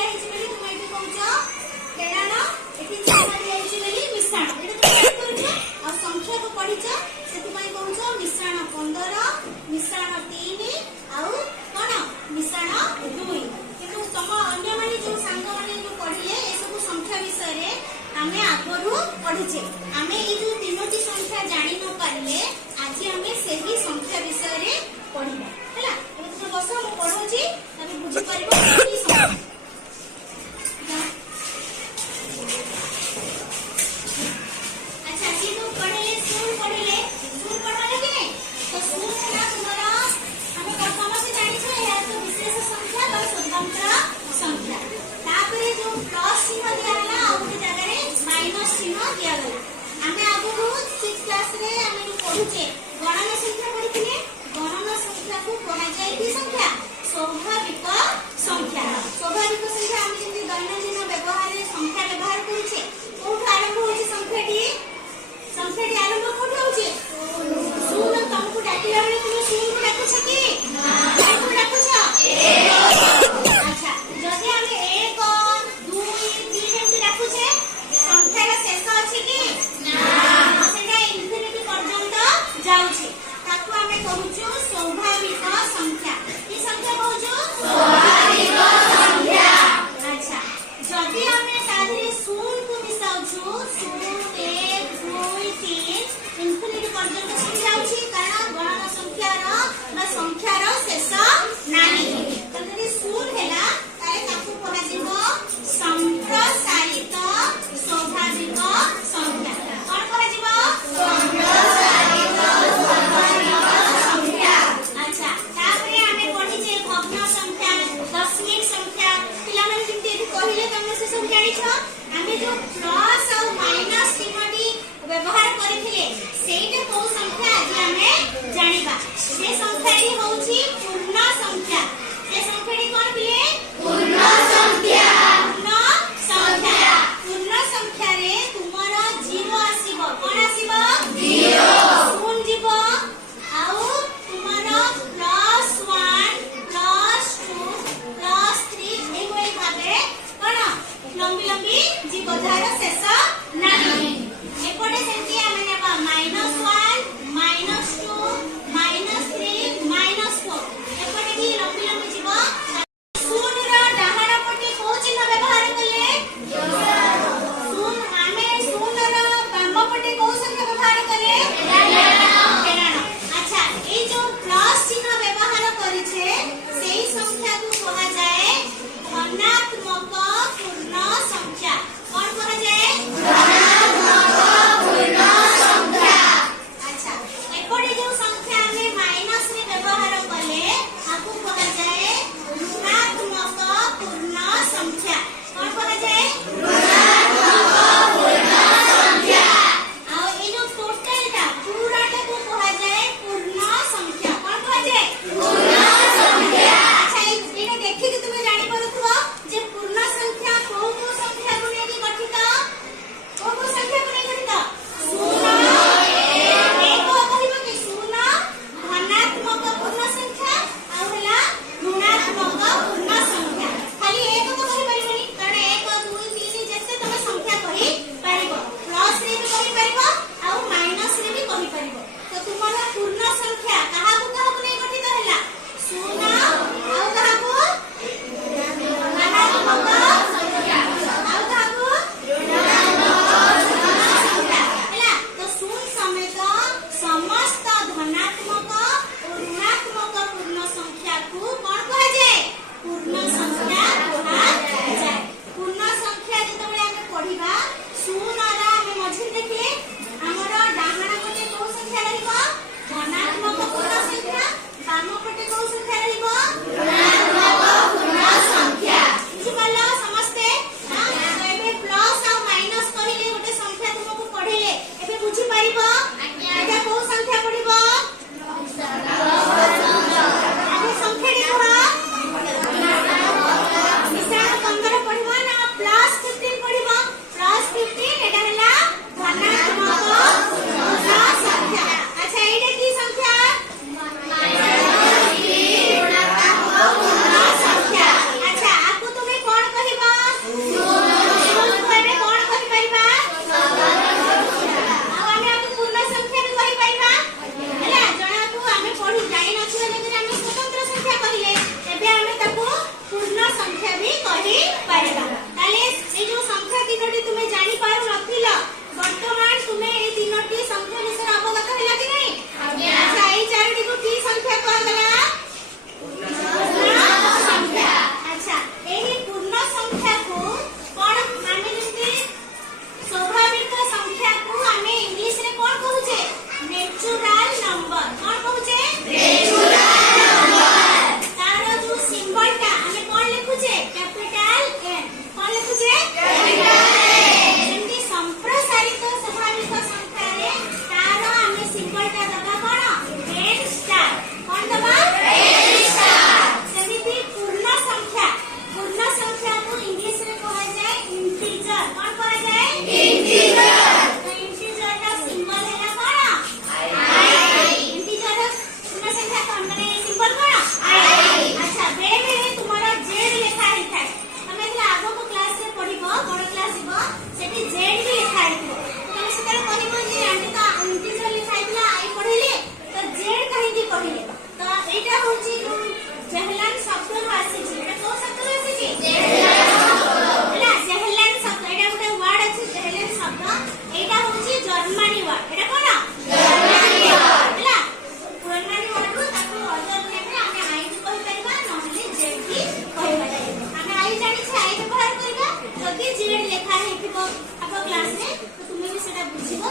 संख्या हिची बोली तुम एठी कहउछ केडान एठी संख्या हिची बोली मिश्रण एटा तुम करूछ आ संख्या को पढिछ सेति पई कहउछ मिश्रण 15 मिश्रण 3 आ कोन मिश्रण 2 किंतु तम अन्य माने जो संग माने जो पढिले ए सब संख्या विषय रे हमें आगरु पढिछे हमें ए जो तीनोटी संख्या जानि न पारिले आज हमें सेही संख्या विषय रे पढिबा हैला तुम बस हम पढौची तमे बुझी परिबो की संख्या अच्छा ये तो पढले सुन पढले कि नहीं तो सुन ना तुम्हारा हमें प्रथम से जानि छ या तो विशेष संख्या और स्वतंत्र संख्या तापरे जो प्लस चिन्ह दिया हला आ ओते जगह रे माइनस चिन्ह दिया गला हमें आगु 6 क्लास रे हमें पढुचे गणना संख्या पढिथिले गणना संख्या को कहा जाय की संख्या स्वाभाविक संख्या हम जति दैनंदिन व्यवहार रे संख्या व्यवहार करूचे कोठ आरंभ होची संख्याटी आरंभ कोठ होची सुन तुमको डाकिला बेले तुम सुन को डाकुछ की ना को डाकुछ अच्छा जदि हमें 1 2 3 एमती डाकुचे संख्यार शेष अछि की ना सेटा इन्फिनिटी पर्यंत जाउची ताकू हमें कहूछु स्वाभाविक संख्या की संख्या कहूछु स्वाभाविक संख्या अच्छा जदि हमें तादरे शून्य को मिसाउछु 0 1 2 3 इन्फिनिटी पर्यंत संख्या अछि कारण गणना संख्यार शेष नाही तो जदि शून्य हैला तारे ताकू कहा जिवो संप्रसारित स्वाभाविक संख्या कोन कहा जिवो संप्रसारित स्वाभाविक संख्या अच्छा तापरे हमें पढिचे भग्न संख्या दशमिक संख्या पिला माने जेंति एठी कहिले तमे से सब जानि छ हमें जो प्लस और माइनस चिन्हटी व्यवहार करिथिले सेटा को संख्या आज हमें जानिबा से संख्याटी होउची पूर्ण संख्या से संख्याटी कोन पिले पूर्ण संख्या पूर्ण संख्या रे तुमरा 0 आसीबो कोन आसीबो 0 शून्य जीवो आउ तुमरा +1 +2 +3 एई भाबे कोन लंबी जीवो धारा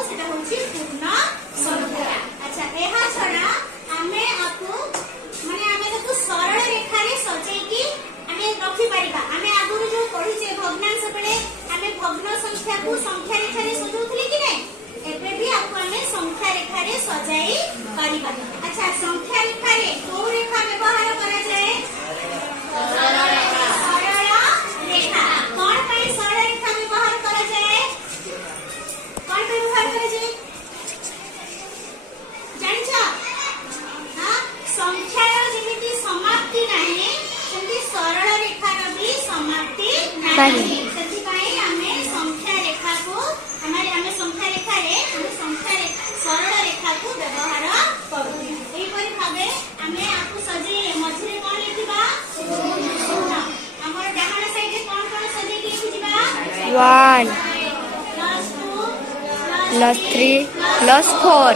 সেটা হচ্ছে পূর্ণ সংখ্যা। আচ্ছা ଏହା ଛଡା ଆମେ ଆକୁ ମାନେ ଆମେ ତାକୁ ସରଳ ରେଖାରେ ସଜେଇକି ଆମେ ରଖି ପାରିବା। ଆମେ ଆଗରୁ ଯୋଉ ପଢିଛେ ଭଗ୍ନାଂଶ ବେଳେ ଆମେ ଭଗ୍ନ ସଂଖ୍ୟାକୁ ସଂଖ୍ୟା ରେଖାରେ ସଜଉଥିଲେ କି ନାହିଁ, ଏବେ ବି ଆକୁ ଆମେ ସଂଖ୍ୟା ରେଖାରେ ସଜାଇ ପାରିବା। ଆଚ୍ଛା ସଂଖ୍ୟା ରେଖାରେ କୋଉ ରେଖା ବ୍ୟବହାର କରାଯାଏ? ସରଳ ରେଖା। କଣ ପାଇଁ ସରଳ ରେଖା ବ୍ୟବହାର କରାଯାଏ? କଣ ପାଇଁ ବ୍ୟବହାର କରାଯାଏ ଜାଣିଛ? ସଂଖ୍ୟାର ଯେମିତି ସମାପ୍ତି ନାହିଁ ସେମିତି ସରଳ ରେଖାର ବି ସମାପ୍ତି ନାହିଁ। ସେଥିପାଇଁ ଆମେ ସଂଖ୍ୟା ରେଖାକୁ ଆମେ ସଂଖ୍ୟା ରେଖାରେ ସରଳ ରେଖାକୁ ବ୍ୟବହାର କରୁ। ଏହିପରି ଭାବେ ଆମେ ଆକୁ ସଜେଇ ମଝିରେ କଣ ଲେଖିବା? ଆମର ଡାହାଣ ସାଇଡରେ କଣ କଣ ସଜେଇକି ଲେଖିଯିବା? 1 + 3 + 4